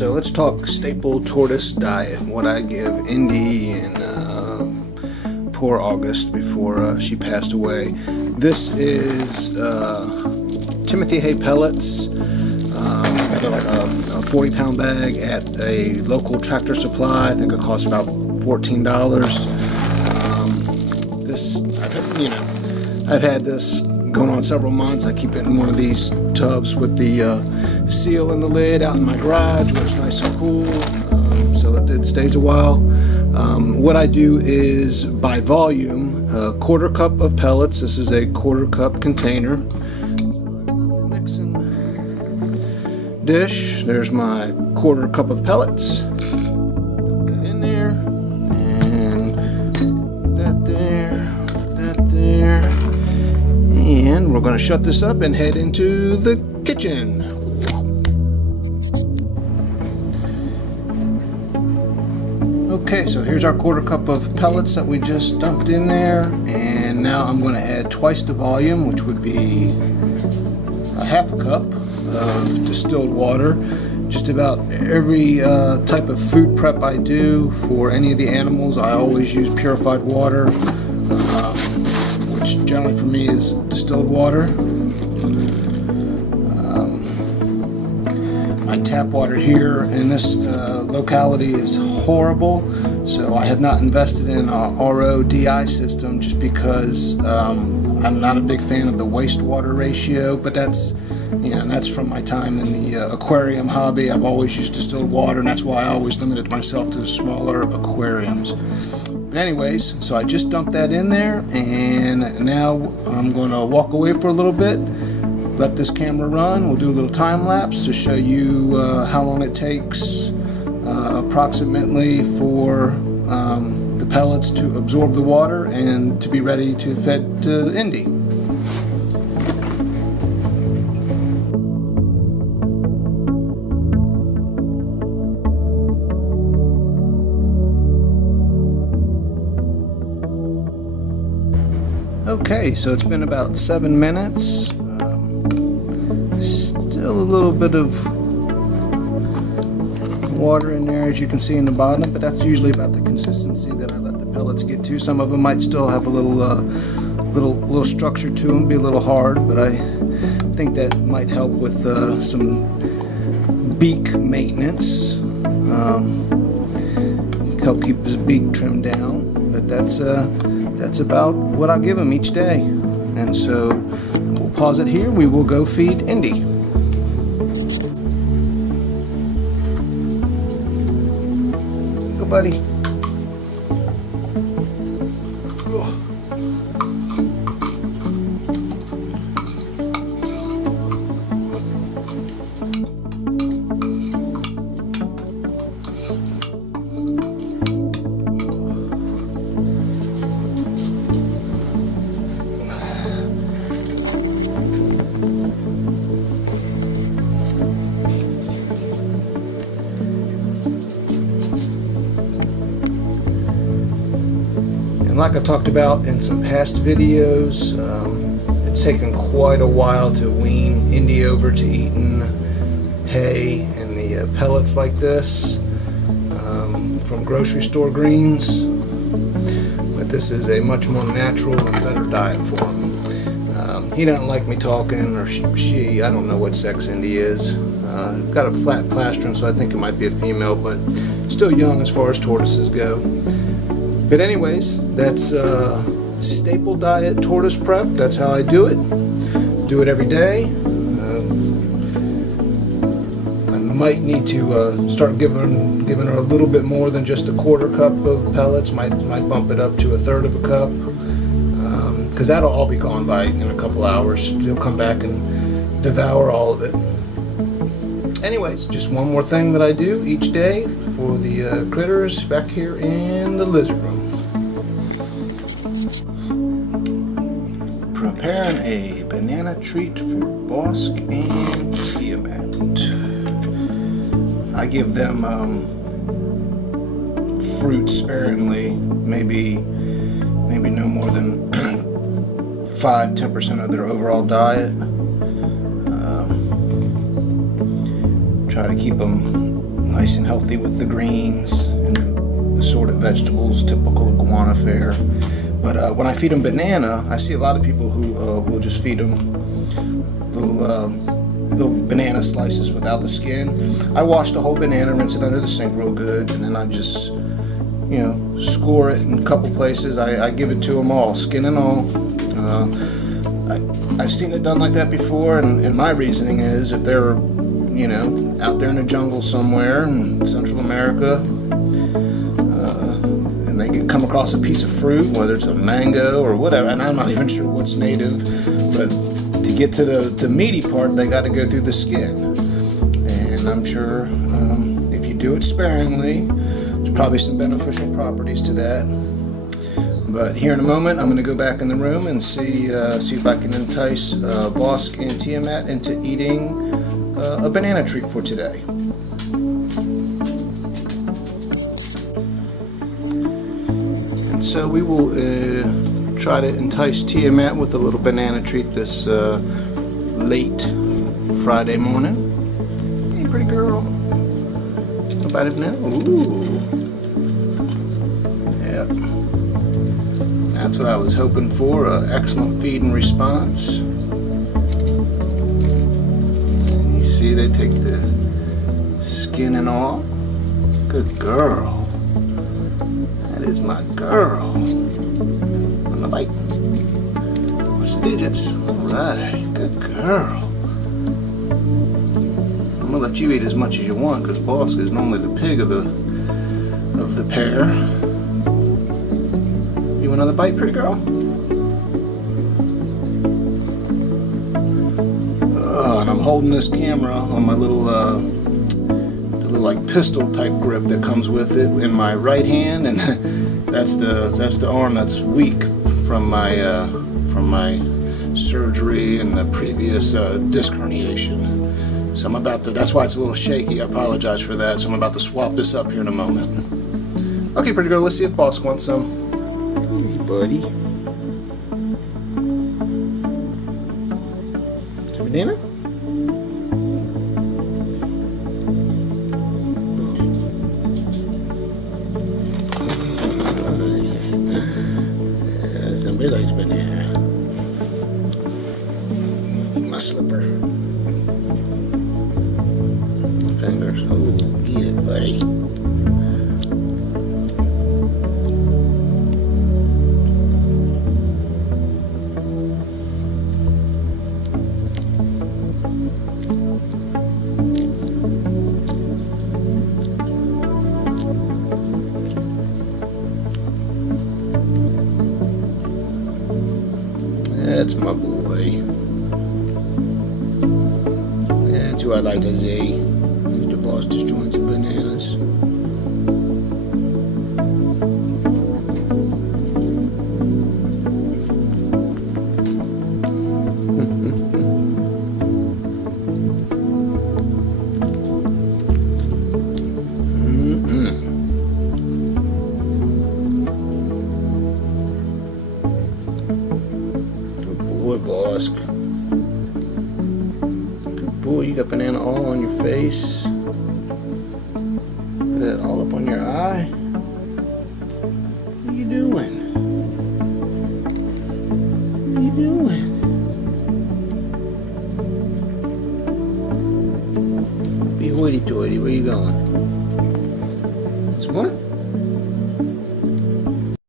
So let's talk staple tortoise diet, what I give Indy and poor August before she passed away. This is Timothy hay pellets. I got like a 40-pound bag at a local Tractor Supply. I think it costs about $14. I've had this going on several months. I keep it in one of these tubs with the seal in the lid out in my garage where it's nice and cool, so it stays a while. What I do is by volume, a quarter cup of pellets. This is a quarter cup container. Mixing dish. There's my quarter cup of pellets. Put that in there, and that there. And we're going to shut this up and head into the kitchen. Okay, so here's our quarter cup of pellets that we just dumped in there, and now I'm going to add twice the volume, which would be a half a cup of distilled water. Just about every type of food prep I do for any of the animals, I always use purified water, which generally for me is distilled water. My tap water here in this locality is horrible, so I have not invested in a RO-DI system just because I'm not a big fan of the wastewater ratio, but that's from my time in the aquarium hobby. I've always used distilled water, and that's why I always limited myself to smaller aquariums. But anyways, so I just dumped that in there, and now I'm going to walk away for a little bit, let this camera run. We'll do a little time lapse to show you how long it takes approximately for the pellets to absorb the water and to be ready to fed to Indy. Okay, so it's been about 7 minutes. Still a little bit of water in there, as you can see in the bottom, but that's usually about the consistency that I let the pellets get to. Some of them might still have a little structure to them, be a little hard, but I think that might help with some beak maintenance. Help keep his beak trimmed down, but that's about what I give him each day. And so we'll pause it here. We will go feed Indy. Go, buddy. Like I talked about in some past videos, it's taken quite a while to wean Indy over to eating hay and the pellets like this from grocery store greens, but this is a much more natural and better diet for him. He doesn't like me talking, or she, I don't know what sex Indy is. Got a flat plastron, so I think it might be a female, but still young as far as tortoises go. But anyways, that's staple diet tortoise prep. That's how I do it. Do it every day. I might need to start giving her a little bit more than just a quarter cup of pellets. Might bump it up to a third of a cup, because that'll all be gone by in a couple hours. He'll come back and devour all of it. Anyways, just one more thing that I do each day for the critters back here in the lizard room. Preparing a banana treat for Bosk and Tiamat. I give them fruit sparingly, maybe no more than 5-10% of their overall diet. Try to keep them nice and healthy with the greens and the sort of vegetables, typical iguana fare. But when I feed them banana, I see a lot of people who will just feed them little banana slices without the skin. I wash the whole banana, rinse it under the sink real good, and then I just, you know, score it in a couple places. I give it to them all, skin and all. I've seen it done like that before, and my reasoning is if they're, you know, out there in the jungle somewhere in Central America, and they come across a piece of fruit, whether it's a mango or whatever, and I'm not even sure what's native, but to get to the meaty part, they got to go through the skin. And I'm sure if you do it sparingly, there's probably some beneficial properties to that. But here in a moment, I'm going to go back in the room and see if I can entice Bosk and Tiamat into eating a banana treat for today. And so we will try to entice Tiamat with a little banana treat this late Friday morning. Hey, pretty girl. How about it now? Ooh. Yep. That's what I was hoping for, an excellent feeding response. You see they take the skin and all. Good girl. That is my girl. On the bite. What's the digits? Alright, good girl. I'm gonna let you eat as much as you want because Bosk is normally the pig of the pair. Another bite, pretty girl? And I'm holding this camera on my little like pistol type grip that comes with it in my right hand, and that's the arm that's weak from my surgery and the previous disc herniation. So I'm about to. That's why it's a little shaky. I apologize for that. So I'm about to swap this up here in a moment. Okay, pretty girl. Let's see if Bosk wants some. Easy, buddy. Some banana? Somebody likes banana. My slipper. Fingers. Oh, eat it, buddy. That's my boy. That's who I like to see. The boss just joined some bananas. Good boy, Bosk. Good boy, you got banana all on your face. Look at that, all up on your eye. What are you doing? What are you doing? Be hoity-toity, where you going? Some more?